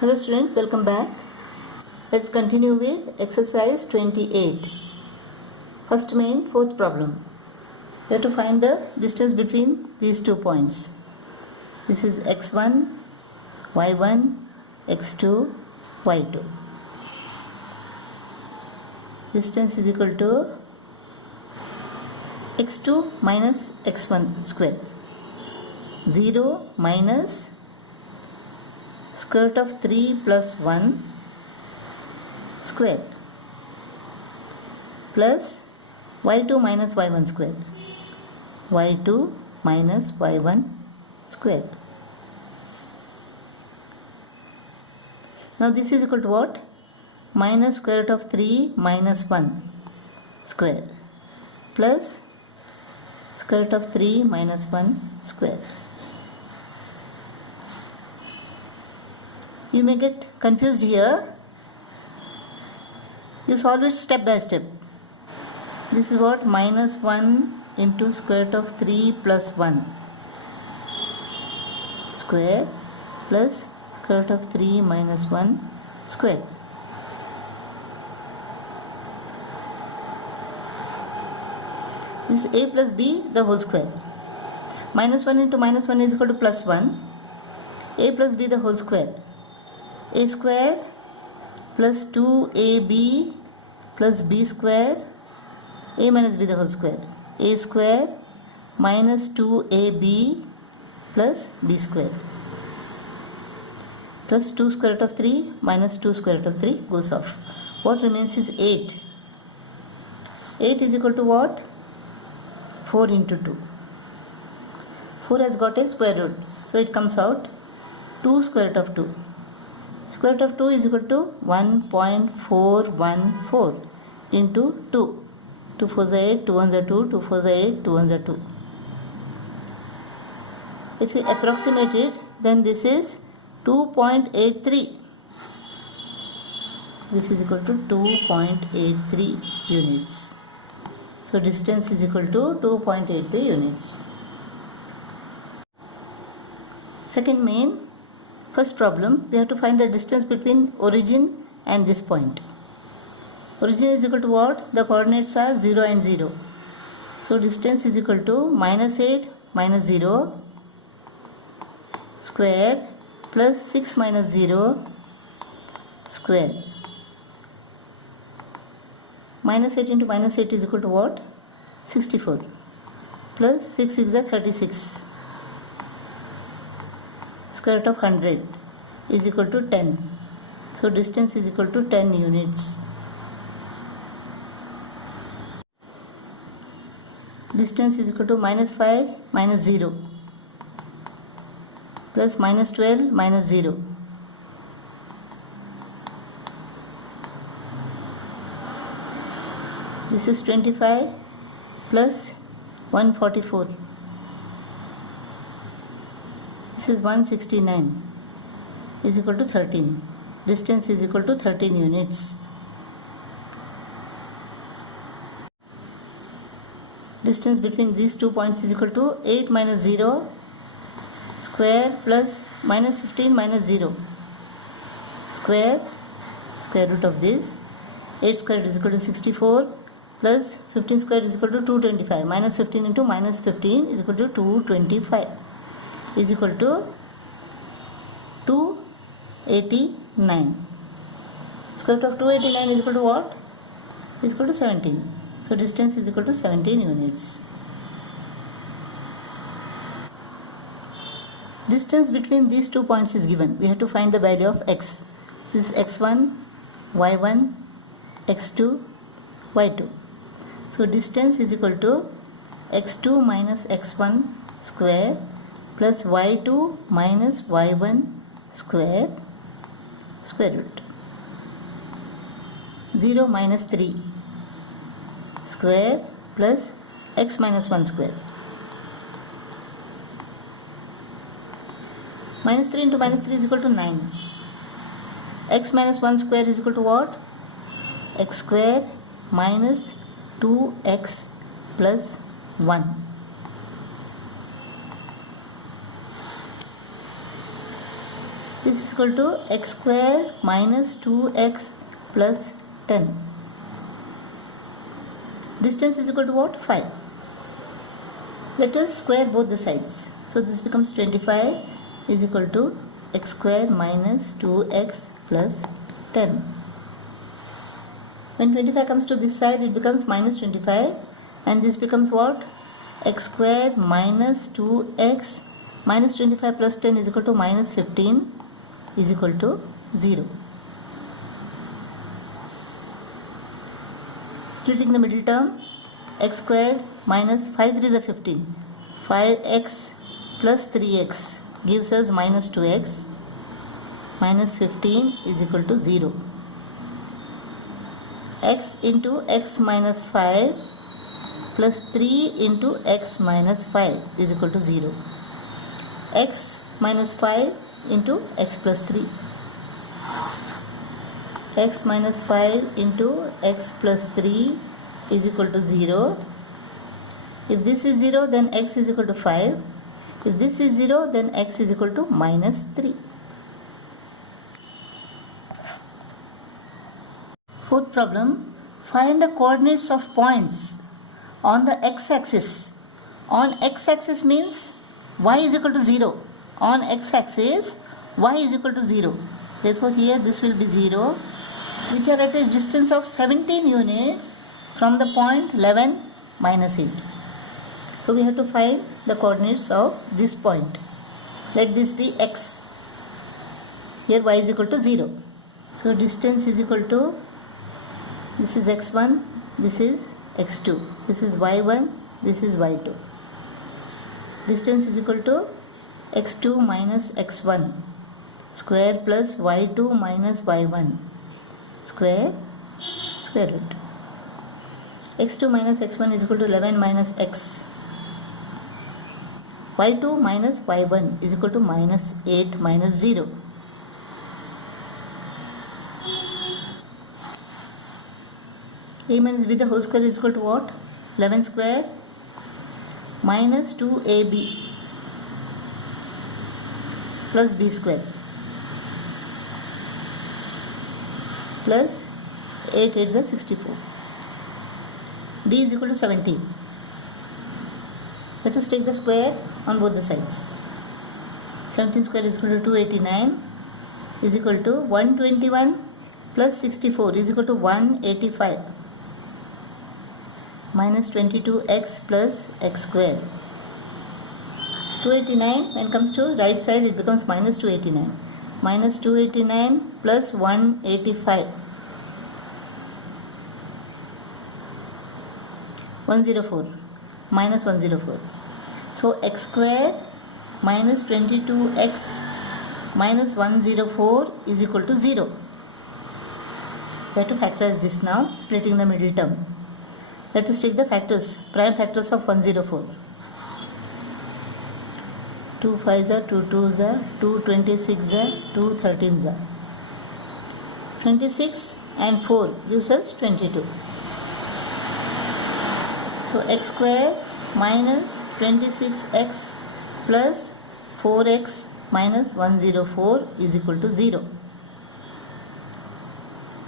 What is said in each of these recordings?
Hello students, welcome back. Let's continue with exercise 28. First main, fourth problem. We have to find the distance between these 2 points. This is x1, y1, x2, y2. Distance is equal to x2 minus x1 square. 0 minus square root of 3 plus 1 square plus y2 minus y1 square. y2 minus y1 square. Now this is equal to what? Minus square root of 3 minus 1 square plus square root of 3 minus 1 square. You may get confused here. You solve it step by step. This is what? Minus 1 into square root of 3 plus 1 square plus square root of 3 minus 1 square. This is a plus b the whole square. Minus 1 into minus 1 is equal to plus 1. A plus b the whole square. A square plus 2ab plus b square, a minus b the whole square. A square minus 2ab plus b square plus 2 square root of 3 minus 2 square root of 3 goes off. What remains is 8. 8 is equal to what? 4 into 2. 4 has got a square root, so it comes out 2 square root of 2. Square root of 2 is equal to 1.414 into 2. 2 4s are 8, 2 1s are 2, 2 4s are 8, 2 1s are 2. If you approximate it, then this is 2.83. This is equal to 2.83 units. So distance is equal to 2.83 units. Second main. First problem, we have to find the distance between origin and this point. Origin is equal to what? The coordinates are 0 and 0. So distance is equal to minus 8 minus 0 square plus 6 minus 0 square. Minus 8 into minus 8 is equal to what? 64 plus 6 is 36. Square root of 100 is equal to 10. So distance is equal to 10 units. Distance is equal to minus 5 minus 0 plus minus 12 minus 0. This is 25 plus 144. This is 169 is equal to 13. Distance is equal to 13 units. Distance between these 2 points is equal to 8 minus 0 square plus minus 15 minus 0 square root of this. 8 square is equal to 64 plus 15 square is equal to 225. Minus 15 into minus 15 is equal to 225. Is equal to 289. Square root of 289 is equal to what? Is equal to 17. So distance is equal to 17 units. Distance between these 2 points is given. We have to find the value of x. This is x1, y1, x2, y2. So distance is equal to x2 minus x1 square plus y2 minus y1 square root. 0 minus 3 square plus x minus 1 square. Minus 3 into minus 3 is equal to 9. X minus 1 square is equal to what? X square minus 2x plus 1. This is equal to x square minus 2x plus 10. Distance is equal to what? 5. Let us square both the sides. So this becomes 25 is equal to x square minus 2x plus 10. When 25 comes to this side, it becomes minus 25, and this becomes what? X square minus 2x minus 25 plus 10 is equal to minus 15 is equal to 0. Splitting the middle term, x squared minus 5 3 is 15. 5x plus 3x gives us minus 2x. Minus 15 is equal to 0. X into x minus 5 plus 3 into x minus 5 is equal to 0. X minus 5 into x plus 3. X minus 5 into x plus 3 is equal to 0. If this is 0, then x is equal to 5. If this is 0, then x is equal to minus 3. Fourth problem, find the coordinates of points on the x-axis. On x-axis means y is equal to 0. On x-axis, y is equal to 0. Therefore, here this will be 0, which are at a distance of 17 units from the point 11 minus 8. So, we have to find the coordinates of this point. Let this be x. Here y is equal to 0. So, distance is equal to, this is x1, this is x2, this is y1, this is y2. Distance is equal to x2 minus x1 square plus y2 minus y1 square root. x2 minus x1 is equal to 11 minus x. y2 minus y1 is equal to minus 8 minus 0. A minus b the whole square is equal to what? 11 square minus 2ab plus b square plus 8 8 is 64. D is equal to 17. Let us take the square on both the sides. 17 square is equal to 289 is equal to 121 plus 64 is equal to 185 minus 22x plus x square. 289, when it comes to right side, it becomes minus 289. Minus 289 plus 185. 104 minus 104. So x square minus 22x minus 104 is equal to 0. We have to factorize this now, splitting the middle term. Let us take the factors, prime factors of 104. 2 5s are 2 2s are 2 26s are 2 13s are. 26 and 4 gives us 22. So x square minus 26x plus 4x minus 104 is equal to 0.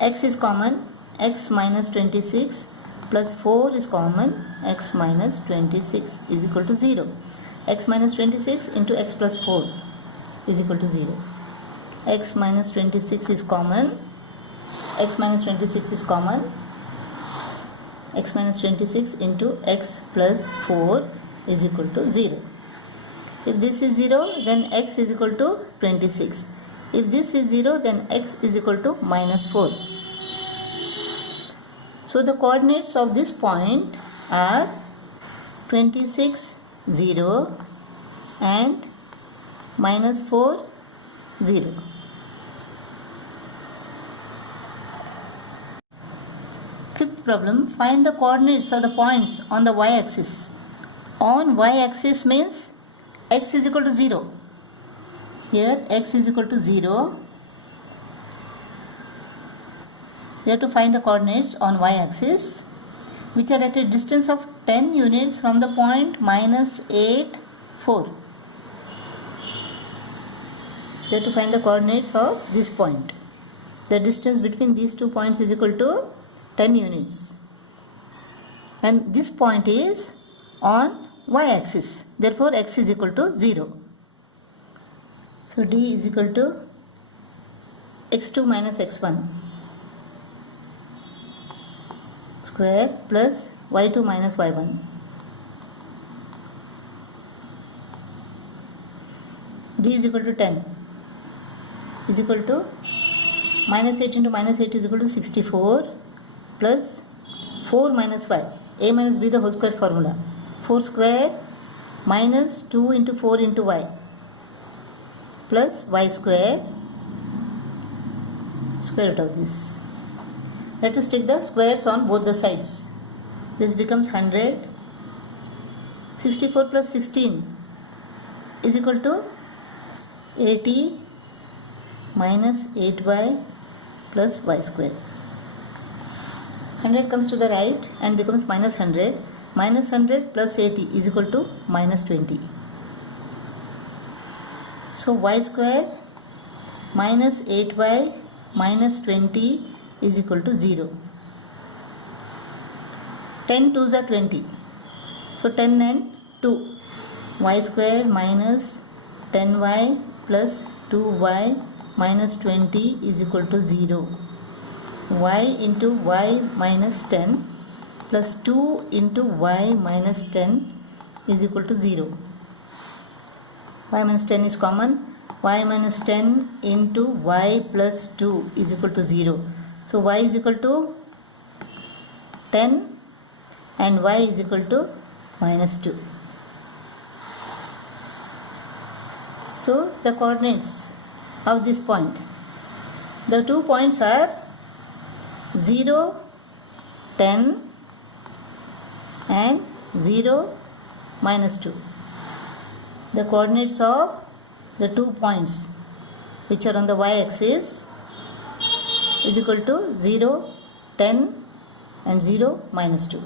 X is common, x minus 26 plus 4 is common, x minus 26 is equal to 0. X minus 26 into x plus 4 is equal to 0. X minus 26 is common, x minus 26 is common, x minus 26 into x plus 4 is equal to 0. If this is 0, then x is equal to 26. If this is 0, then x is equal to minus 4. So the coordinates of this point are 26, 0 and minus 4, 0. Fifth problem, find the coordinates of the points on the y-axis. On y-axis means x is equal to 0. Here x is equal to 0. We have to find the coordinates on y-axis, which are at a distance of 10 units from the point minus 8, 4. We have to find the coordinates of this point. The distance between these 2 points is equal to 10 units. And this point is on y-axis. Therefore, x is equal to 0. So, D is equal to x2 minus x1 square plus y2 minus y1. D is equal to 10 is equal to minus 8 into minus 8 is equal to 64 plus 4 minus 5. A minus b the whole square formula. 4 square minus 2 into 4 into y plus y square root of this. Let us take the squares on both the sides. This becomes 100. 64 plus 16 is equal to 80 minus 8y plus y square. 100 comes to the right and becomes minus 100. Minus 100 plus 80 is equal to minus 20. So y square minus 8y minus 20 is equal to 0. 10 2s are 20. So 10 and 2. Y square minus 10y plus 2y minus 20 is equal to 0. Y into y minus 10 plus 2 into y minus 10 is equal to 0. Y minus 10 is common. Y minus 10 into y plus 2 is equal to 0. So y is equal to 10 and y is equal to minus 2. So the coordinates of this point. The 2 points are 0, 10 and 0, minus 2. The coordinates of the 2 points which are on the y-axis is equal to 0, 10 and 0, minus 2.